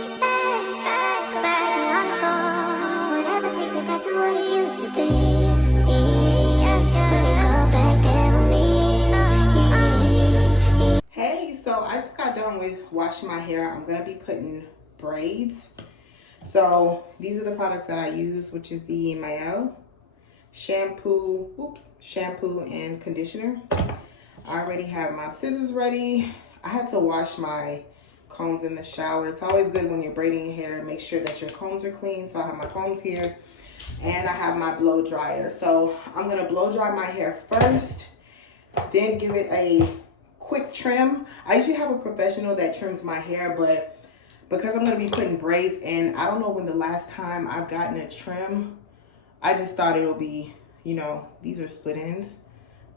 take it back, back on the phone. Whatever takes me back to what it used to be. Hey, so I just got done with washing my hair. I'm gonna be putting braids. So these are the products that I use, which is the Mayo shampoo, shampoo and conditioner. I already have my scissors ready. I had to wash my combs in the shower. It's always good when you're braiding your hair, make sure that your combs are clean. So I have my combs here and I have my blow dryer. So I'm gonna blow dry my hair first, then give it a quick trim. I usually have a professional that trims my hair, but because I'm gonna be putting braids in, I don't know when the last time I've gotten a trim. I just thought it'll be, you know, these are split ends.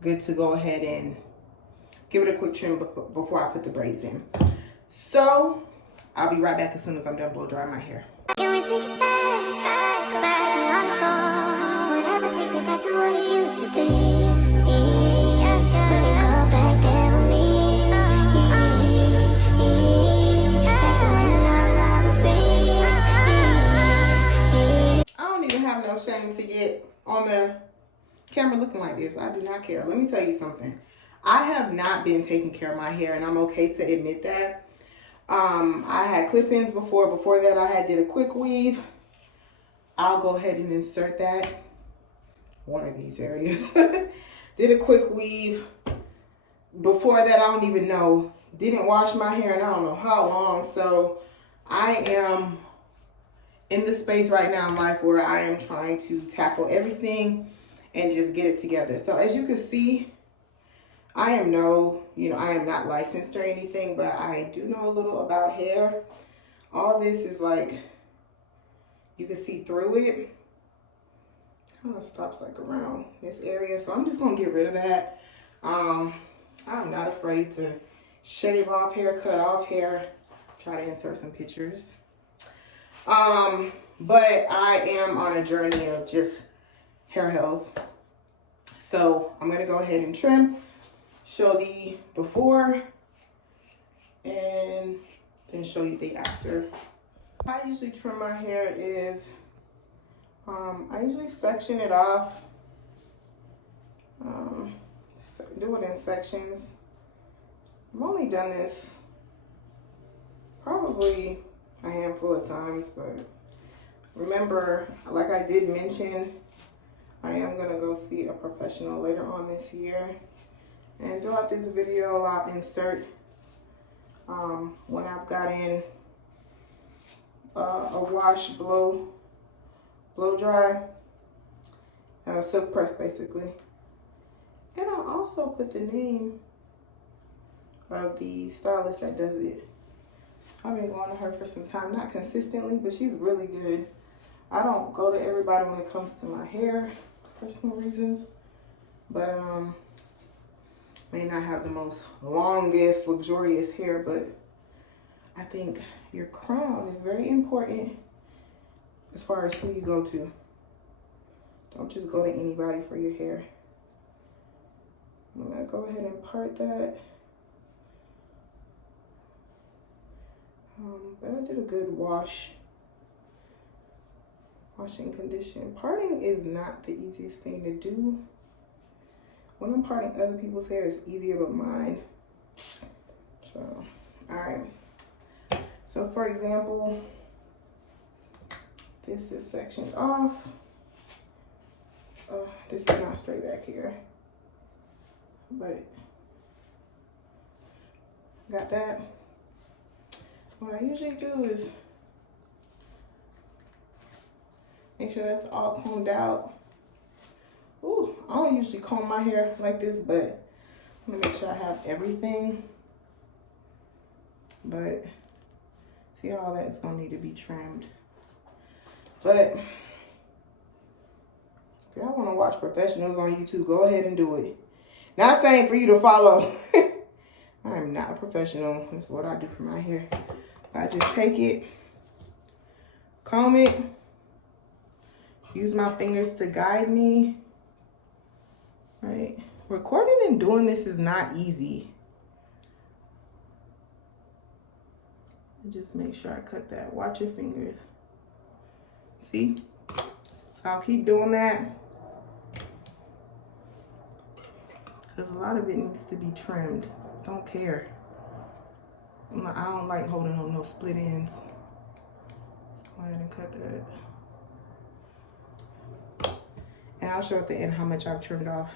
Good to go ahead and give it a quick trim before I put the braids in. So I'll be right back as soon as I'm done blow drying my hair. Can we take it back, back on the phone? Whatever takes me back to what it used to be. No shame to get on the camera looking like this. I do not care. Let me tell you something. I have not been taking care of my hair, and I'm okay to admit that. I had clip-ins before. Before that, I did a quick weave. I'll go ahead and insert that. One of these areas. Did a quick weave. Before that, I don't even know. Didn't wash my hair in I don't know how long. So I am in the space right now in life where I am trying to tackle everything and just get it together. So as you can see, I am not licensed or anything, but I do know a little about hair. All this is like, you can see through it. Kind of stops like around this area. So I'm just gonna get rid of that. I'm not afraid to shave off hair, cut off hair, try to insert some pictures. But I am on a journey of just hair health. So I'm gonna go ahead and trim, show the before, and then show you the after. How I usually trim my hair is, I usually section it off, do it in sections. I've only done this probably a handful of times, but remember, like I did mention, I am gonna go see a professional later on this year, and throughout this video I'll insert when I've got in a wash, blow dry, silk press basically, and I'll also put the name of the stylist that does it. I've been going to her for some time, not consistently, but she's really good. I don't go to everybody when it comes to my hair, personal reasons, but may not have the most longest, luxurious hair, but I think your crown is very important as far as who you go to. Don't just go to anybody for your hair. I'm gonna go ahead and part that. But I did a good wash and condition. Parting is not the easiest thing to do. When I'm parting other people's hair, it's easier, but mine. So, all right. So for example, this is sectioned off. This is not straight back here, but got that. What I usually do is make sure that's all combed out. Ooh, I don't usually comb my hair like this, but I'm gonna make sure I have everything. But see, all that's gonna need to be trimmed. But if y'all wanna watch professionals on YouTube, go ahead and do it. Not saying for you to follow. I am not a professional. That's what I do for my hair. I just take it, comb it, use my fingers to guide me, right? Recording and doing this is not easy. And just make sure I cut that. Watch your fingers. See? So I'll keep doing that. Because a lot of it needs to be trimmed. Don't care. I don't like holding on no split ends. Go ahead and cut that. And I'll show at the end how much I've trimmed off.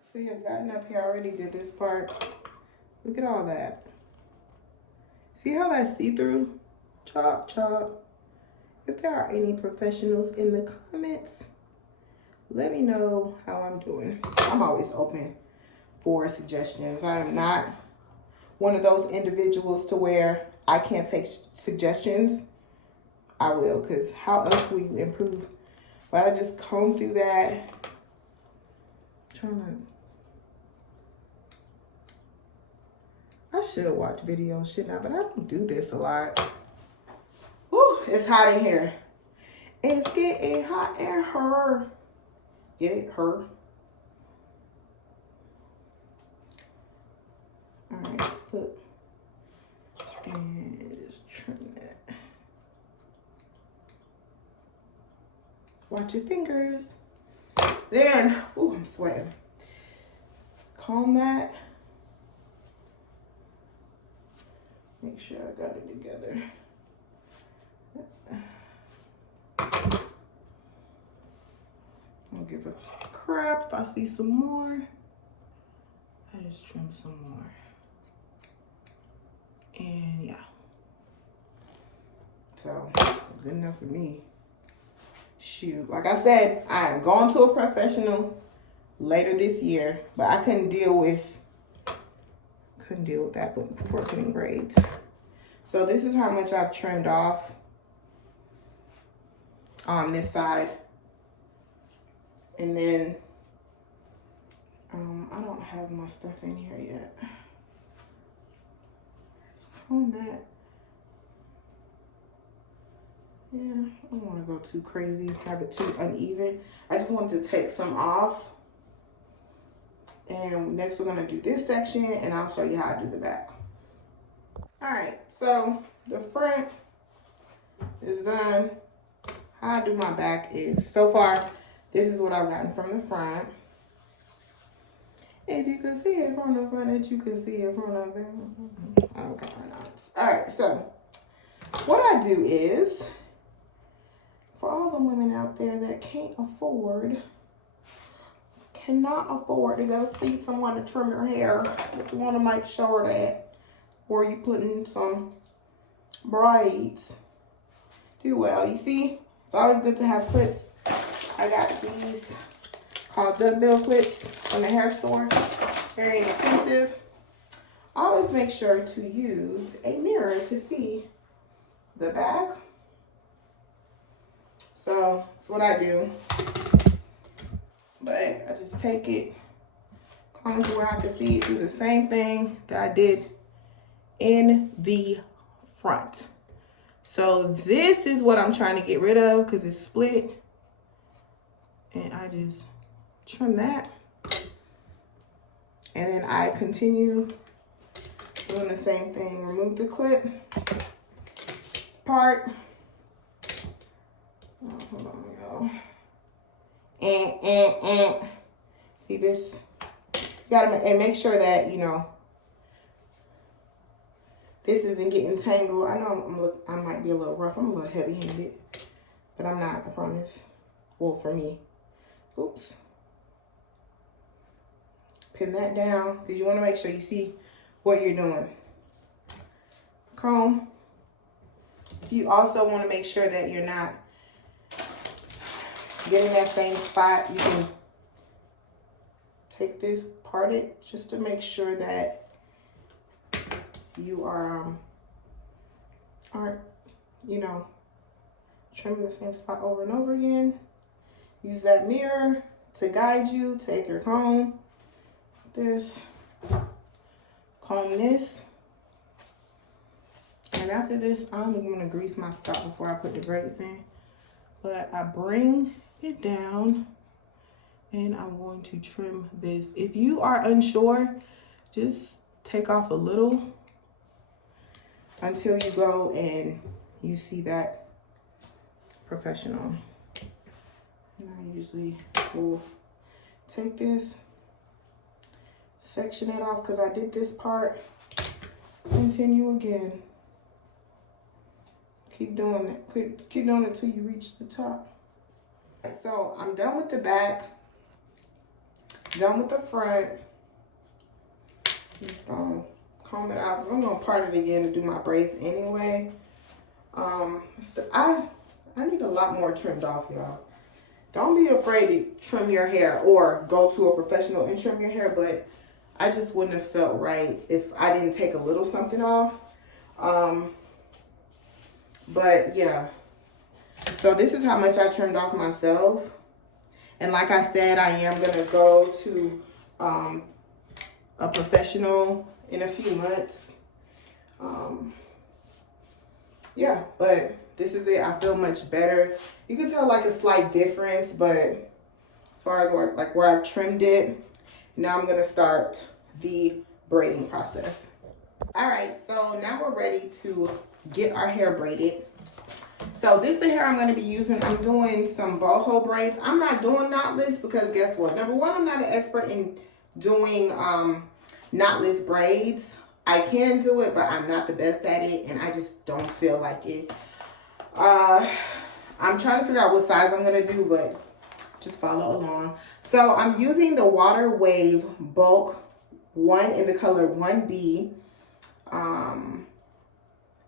See, I've gotten up here. I already did this part. Look at all that. See how that's see-through? Chop, chop. If there are any professionals in the comments, let me know how I'm doing. I'm always open for suggestions. I am not one of those individuals to where I can't take suggestions. I will, because how else will you improve? But I just comb through that. I should watch videos, shouldn't I? But I don't do this a lot. Woo, it's hot in here. It's getting hot in her. Get it? Her. Alright, look. And just trim that. Watch your fingers. Then, ooh, I'm sweating. Comb that. Make sure I got it together. I'll give a crap if I see some more. I just trim some more. And yeah. So, good enough for me. Shoot, like I said, I am going to a professional later this year, but I couldn't deal with that before putting braids. So this is how much I've trimmed off on this side. And then I don't have my stuff in here yet. Just comb that. Yeah, I don't want to go too crazy, have it too uneven. I just want to take some off. And next we're going to do this section, and I'll show you how I do the back. All right, so the front is done. How I do my back is, so far, this is what I've gotten from the front. If you can see it from the front, that you can see it from the back. Okay, all right, so what I do is, for all the women out there that cannot afford to go see someone to trim your hair, but you want to make sure that, or you put in some braids, do well. You see, it's always good to have clips. I got these called duckbill clips from the hair store. Very inexpensive. Always make sure to use a mirror to see the back. So that's what I do. But I just take it, comb to where I can see it, do the same thing that I did in the front. So this is what I'm trying to get rid of because it's split. And I just trim that. And then I continue doing the same thing. Remove the clip part. Oh, hold on, y'all. And see this? You gotta make sure that, you know, this isn't getting tangled. I know I might be a little rough. I'm a little heavy-handed, but I'm not, I promise. Well, for me. Oops. Pin that down because you want to make sure you see what you're doing. Comb. You also want to make sure that you're not getting that same spot. You can take this, part it, just to make sure that you aren't, you know, trimming the same spot over and over again. Use that mirror to guide you. Take your comb, this, comb this. And after this, I'm going to grease my scalp before I put the braids in. But I bring it down and I'm going to trim this. If you are unsure, just take off a little until you go and you see that professional. And I usually will take this, section it off because I did this part, continue again. Keep doing it. Keep doing it until you reach the top. So I'm done with the back, done with the front. Just comb it out. I'm gonna part it again to do my braids anyway. I need a lot more trimmed off, y'all. Don't be afraid to trim your hair or go to a professional and trim your hair, but I just wouldn't have felt right if I didn't take a little something off. But yeah, so this is how much I trimmed off myself. And like I said, I am gonna go to a professional in a few months. Yeah, but this is it. I feel much better. You can tell like a slight difference, but as far as where I've trimmed it, now I'm gonna start the braiding process. All right, so now we're ready to get our hair braided. So this is the hair I'm going to be using. I'm doing some boho braids. I'm not doing knotless because guess what? Number one, I'm not an expert in doing knotless braids. I can do it, but I'm not the best at it, and I just don't feel like it. I'm trying to figure out what size I'm going to do, but just follow along. So I'm using the Water Wave Bulk 1 in the color 1B.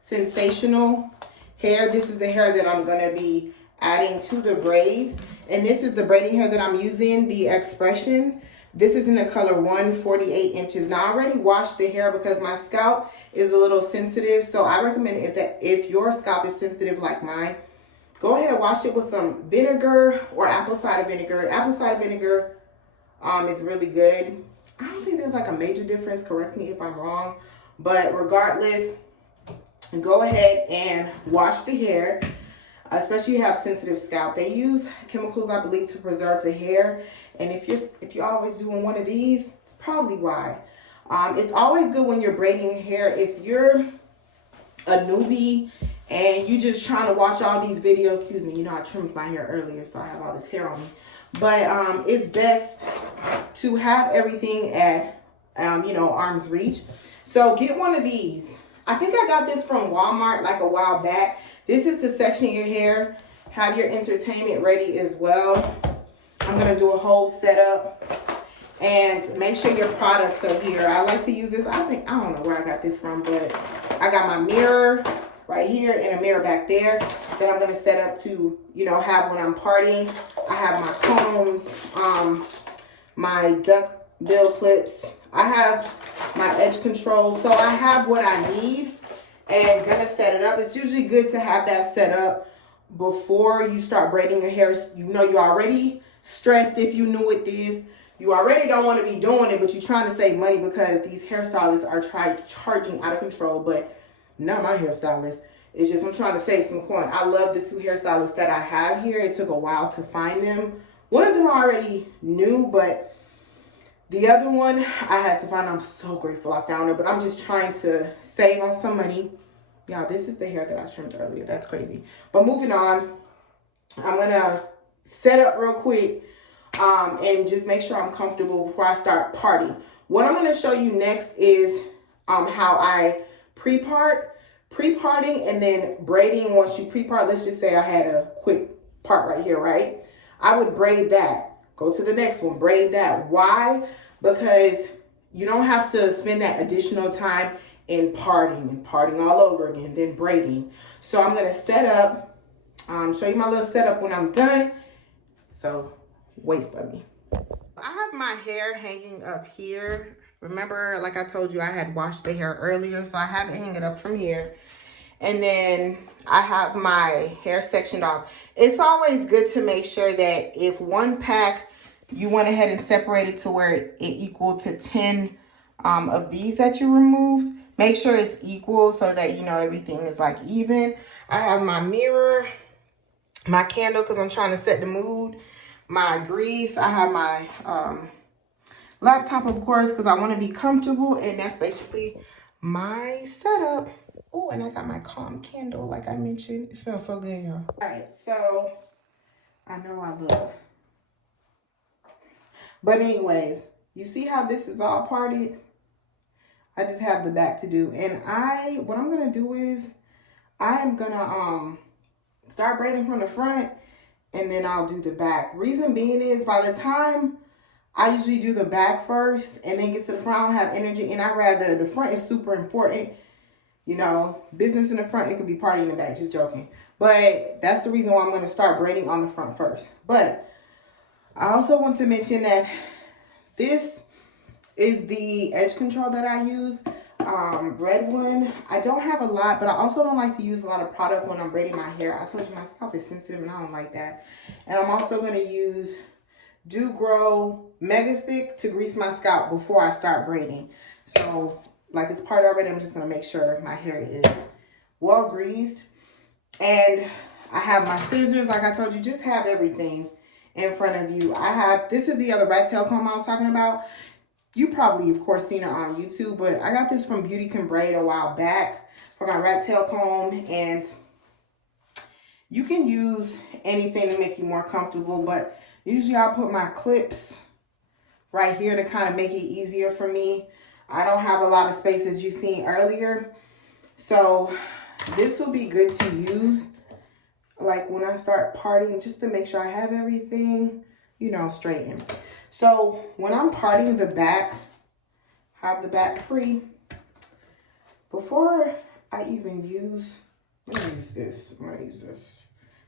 Sensational hair. This is the hair that I'm going to be adding to the braids. And this is the braiding hair that I'm using, the X-pression. This is in the color 148 inches. Now I already washed the hair because my scalp is a little sensitive. So I recommend if your scalp is sensitive like mine, go ahead and wash it with some vinegar or apple cider vinegar. Apple cider vinegar is really good. I don't think there's like a major difference. Correct me if I'm wrong. But regardless, go ahead and wash the hair, especially if you have sensitive scalp. They use chemicals, I believe, to preserve the hair. And if you're always doing one of these, it's probably why. It's always good when you're braiding hair. If you're a newbie and you just trying to watch all these videos, excuse me, you know, I trimmed my hair earlier, so I have all this hair on me. But it's best to have everything at, you know, arm's reach. So get one of these. I think I got this from Walmart like a while back. This is to section your hair, have your entertainment ready as well. I'm going to do a whole setup and make sure your products are here. I like to use this. I don't know where I got this from, but I got my mirror right here and a mirror back there that I'm going to set up to, you know, have when I'm partying. I have my combs, my duck bill clips. I have my edge control. So I have what I need and gonna set it up. It's usually good to have that set up before you start braiding your hair. You know, you're already stressed if you new with this. You already don't want to be doing it, but you're trying to save money because these hairstylists are charging out of control. But not my hairstylist. It's just I'm trying to save some coin. I love the two hairstylists that I have here. It took a while to find them. One of them I already knew, but the other one I had to find. I'm so grateful I found her, but I'm just trying to save on some money. Yeah, this is the hair that I trimmed earlier. That's crazy. But moving on, I'm going to set up real quick and just make sure I'm comfortable before I start parting. What I'm going to show you next is how I pre-part, pre-parting, and then braiding. Once you pre-part, let's just say I had a quick part right here, right? I would braid that. Go to the next one, braid that. Why? Because you don't have to spend that additional time in parting all over again, then braiding. So I'm gonna set up, show you my little setup when I'm done. So wait for me. I have my hair hanging up here. Remember, like I told you, I had washed the hair earlier, so I have it hanging up from here. And then I have my hair sectioned off. It's always good to make sure that if one pack, you went ahead and separated to where it equal to 10 of these that you removed. Make sure it's equal so that, you know, everything is like even. I have my mirror, my candle because I'm trying to set the mood, my grease. I have my laptop, of course, because I want to be comfortable. And that's basically my setup. Oh, and I got my calm candle, like I mentioned. It smells so good, y'all. All right, so I know I look. But anyways, you see how this is all parted? I just have the back to do. And what I'm gonna do is I am gonna start braiding from the front and then I'll do the back. Reason being is by the time I usually do the back first and then get to the front, I don't have energy, and the front is super important. You know, business in the front, it could be party in the back, just joking. But that's the reason why I'm gonna start braiding on the front first. But I also want to mention that this is the edge control that I use, red one. I don't have a lot, but I also don't like to use a lot of product when I'm braiding my hair. I told you my scalp is sensitive and I don't like that. And I'm also going to use Do Grow Mega Thick to grease my scalp before I start braiding. So like it's part already, I'm just going to make sure my hair is well greased. And I have my scissors, like I told you, just have everything in front of you. This is the other rat tail comb I was talking about. You probably, of course, seen it on YouTube, but I got this from Beauty Can Braid a while back for my rat tail comb, and you can use anything to make you more comfortable, but usually I'll put my clips right here to kind of make it easier for me. I don't have a lot of space, as you seen earlier, so this will be good to use like when I start parting, just to make sure I have everything, you know, straightened. So when I'm parting the back, have the back free, before I even use, I'm gonna use this.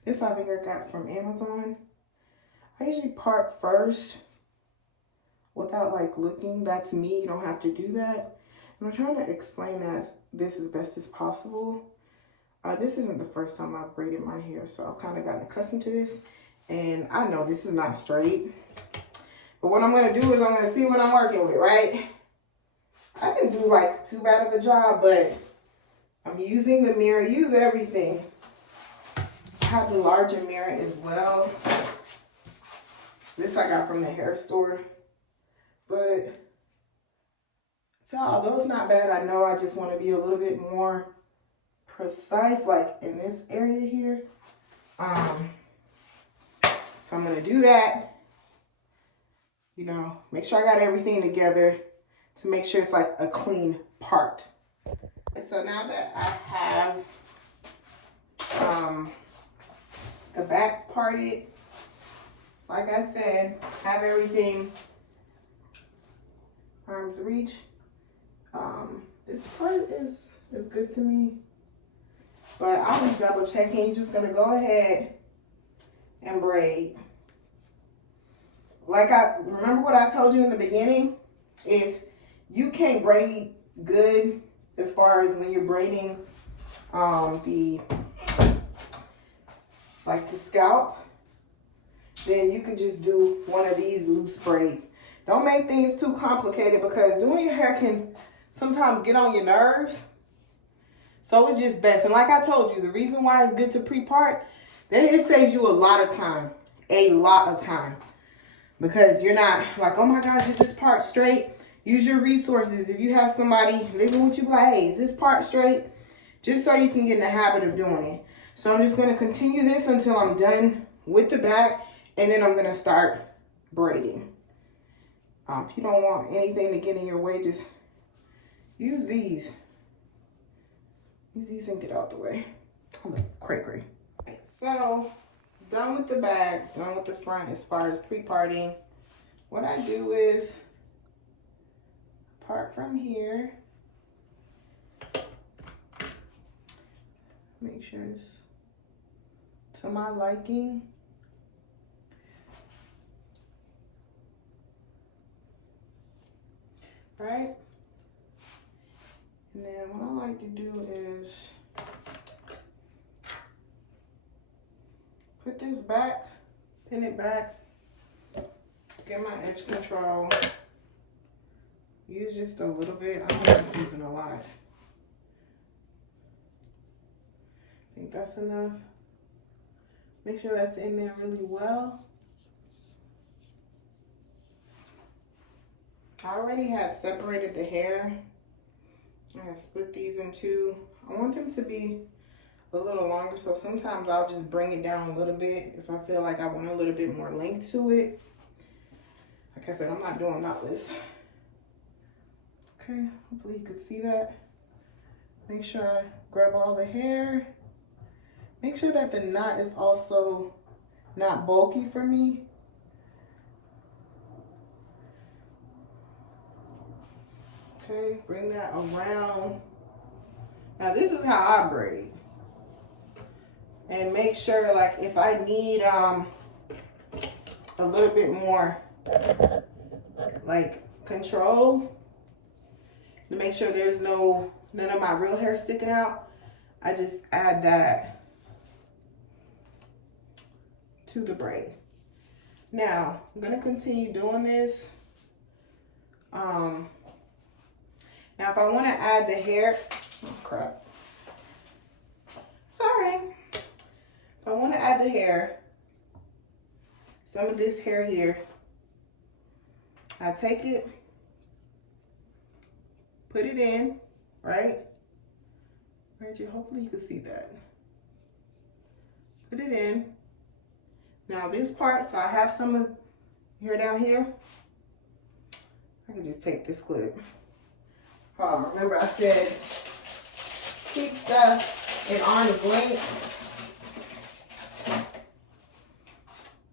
This I think I got from Amazon. I usually part first without like looking. That's me, you don't have to do that. And I'm trying to explain this as best as possible. This isn't the first time I've braided my hair, so I've kind of gotten accustomed to this. And I know this is not straight. But what I'm going to do is I'm going to see what I'm working with, right? I didn't do like too bad of a job, but I'm using the mirror. Use everything. I have the larger mirror as well. This I got from the hair store. But so although it's not bad, I know I just want to be a little bit more precise, like in this area here. So I'm gonna do that, you know, make sure I got everything together to make sure it's like a clean part. So now that I have the back parted, like I said, have everything arm's reach. This part is good to me. But I'll be double checking. You're just gonna go ahead and braid. Like remember what I told you in the beginning? If you can't braid good as far as when you're braiding the scalp, then you could just do one of these loose braids. Don't make things too complicated, because doing your hair can sometimes get on your nerves. So it's just best. And like I told you, the reason why it's good to pre-part, then it saves you a lot of time. A lot of time. Because you're not like, oh my gosh, is this part straight? Use your resources. If you have somebody living with you, like, hey, is this part straight? Just so you can get in the habit of doing it. So I'm just going to continue this until I'm done with the back. And then I'm going to start braiding. If you don't want anything to get in your way, just use these. Use these and get out the way. I'm like cray-cray. Okay, so, done with the back, done with the front as far as pre-parting. What I do is part from here. Make sure it's to my liking. Right? And then what I like to do is put this back, pin it back, get my edge control, use just a little bit. I don't like using a lot. I think that's enough. Make sure that's in there really well. I already had separated the hair. I'm gonna split these in two. I want them to be a little longer, so sometimes I'll just bring it down a little bit if I feel like I want a little bit more length to it. Like I said, I'm not doing knotless. Okay, hopefully you could see that. Make sure I grab all the hair. Make sure that the knot is also not bulky for me. Okay, bring that around. Now this is how I braid. And make sure, like, if I need a little bit more like control, to make sure there's none of my real hair sticking out, I just add that to the braid. Now I'm gonna continue doing this. Now if I want to add the hair, oh crap, sorry. If I want to add the hair, some of this hair here, I take it, put it in, right? Hopefully you can see that. Put it in. Now this part, so I have some of hair down here. I can just take this clip. Hold on, remember I said keep stuff in arm's length.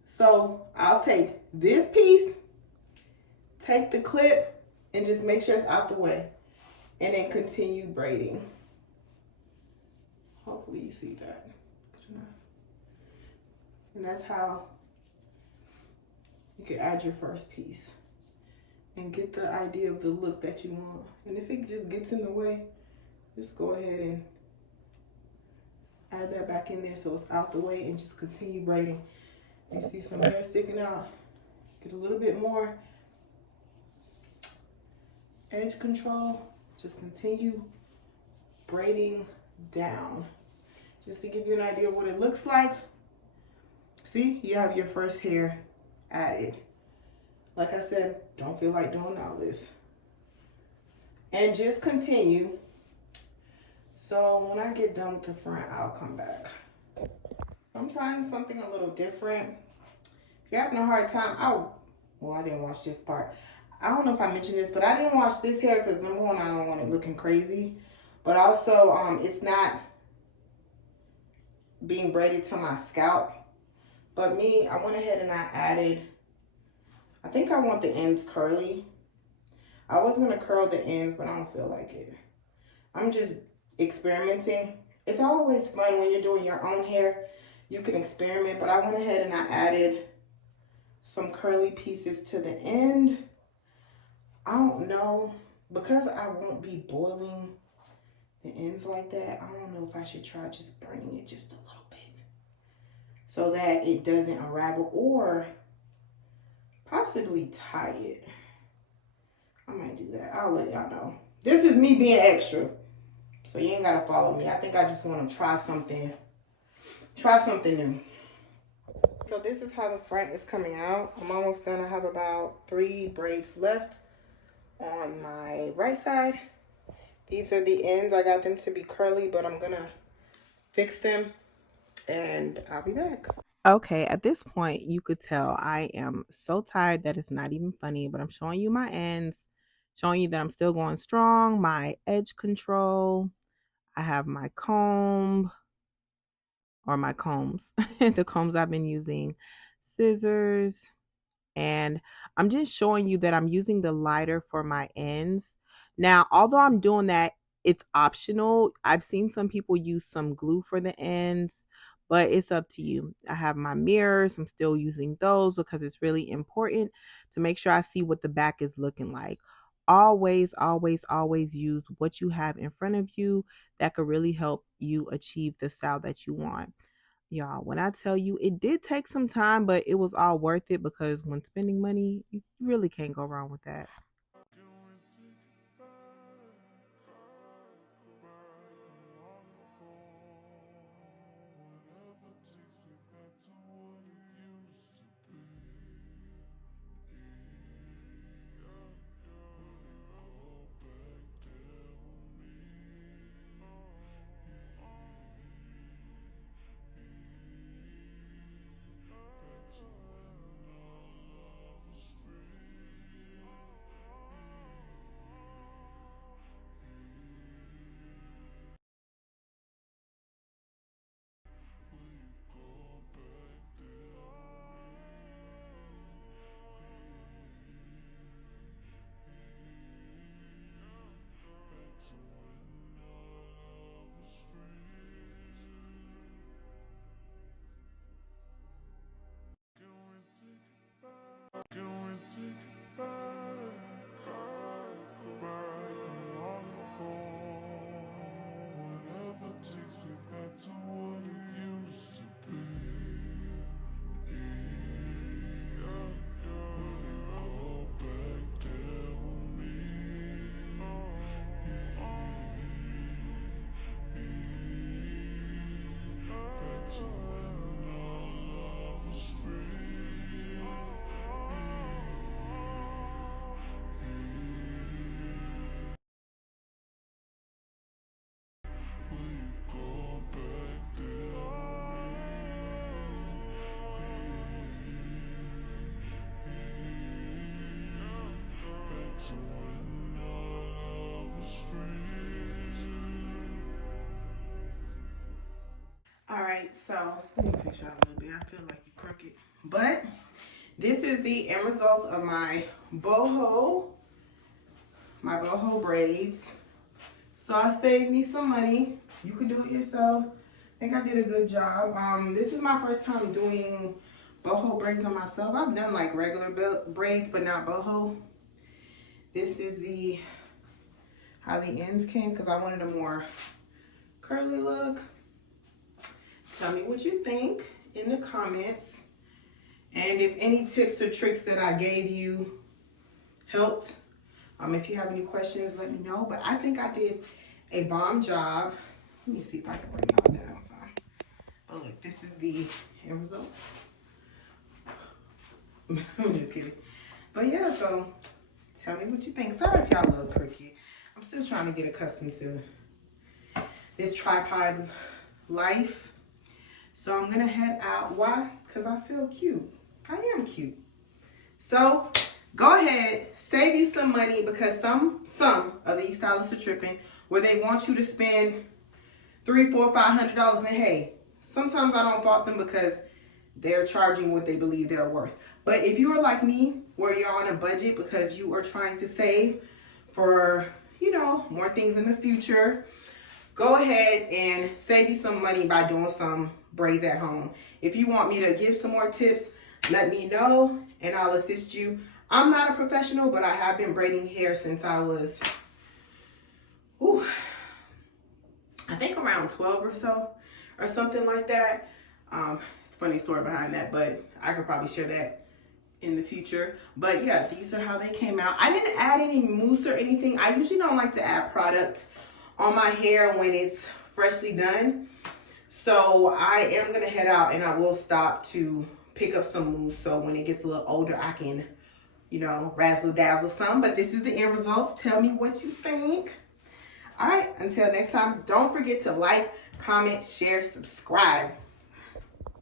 So I'll take this piece, take the clip, and just make sure it's out the way. And then continue braiding. Hopefully you see that. And that's how you can add your first piece and get the idea of the look that you want. And if it just gets in the way, just go ahead and add that back in there so it's out the way and just continue braiding. You see some hair sticking out, get a little bit more edge control. Just continue braiding down. Just to give you an idea of what it looks like. See, you have your first hair added. Like I said, don't feel like doing all this. And just continue. So when I get done with the front, I'll come back. I'm trying something a little different. If you're having a hard time, well, I didn't watch this part. I don't know if I mentioned this, but I didn't wash this hair because number one, I don't want it looking crazy. But also, it's not being braided to my scalp. But me, I went ahead and I added, I think I want the ends curly. I was gonna curl the ends, but I don't feel like it. I'm just experimenting. It's always fun when you're doing your own hair. You can experiment, but I went ahead and I added some curly pieces to the end. I don't know, because I won't be boiling the ends like that, I don't know if I should try just burning it just a little bit so that it doesn't unravel, or possibly tie it. I might do that. I'll let y'all know. This is me being extra, so you ain't gotta follow me. I think I just want to try something new. So this is how the front is coming out. I'm almost done. I have about 3 braids left on my right side. These are the ends. I got them to be curly, but I'm gonna fix them and I'll be back. Okay, at this point you could tell I am so tired that it's not even funny, but I'm showing you my ends, showing you that I'm still going strong. My edge control, I have my comb, or my combs, the combs I've been using, scissors, and I'm just showing you that I'm using the lighter for my ends. Now, although I'm doing that, it's optional. I've seen some people use some glue for the ends, but it's up to you. I have my mirrors. I'm still using those because it's really important to make sure I see what the back is looking like. Always, always, always use what you have in front of you that could really help you achieve the style that you want. Y'all, when I tell you, it did take some time, but it was all worth it, because when spending money, you really can't go wrong with that. Alright, so let me fix y'all a little bit. I feel like you're crooked. But this is the end result of my boho braids. So I saved me some money. You can do it yourself. I think I did a good job. This is my first time doing boho braids on myself. I've done like regular braids, but not boho. This is how the ends came because I wanted a more curly look. Tell me what you think in the comments. And if any tips or tricks that I gave you helped. If you have any questions, let me know. But I think I did a bomb job. Let me see if I can bring y'all down some. But look, this is the end results. I'm just kidding. But yeah, so tell me what you think. Sorry if y'all look crooked. I'm still trying to get accustomed to this tripod life. So I'm gonna head out. Why? Because I feel cute. I am cute. So go ahead, save you some money because some of these stylists are tripping where they want you to spend $300, $400, $500. And hey, sometimes I don't fault them because they're charging what they believe they're worth. But if you are like me, where you're on a budget because you are trying to save for, you know, more things in the future, go ahead and save you some money by doing some braids at home. If you want me to give some more tips, let me know and I'll assist you. I'm not a professional, but I have been braiding hair since I was, I think around 12 or so, or something like that. It's a funny story behind that, but I could probably share that in the future. But yeah, these are how they came out. I didn't add any mousse or anything. I usually don't like to add product on my hair when it's freshly done. So I am gonna head out and I will stop to pick up some mousse so when it gets a little older I can, you know, razzle dazzle some. But this is the end results. Tell me what you think. All right, until next time, don't forget to like, comment, share, subscribe.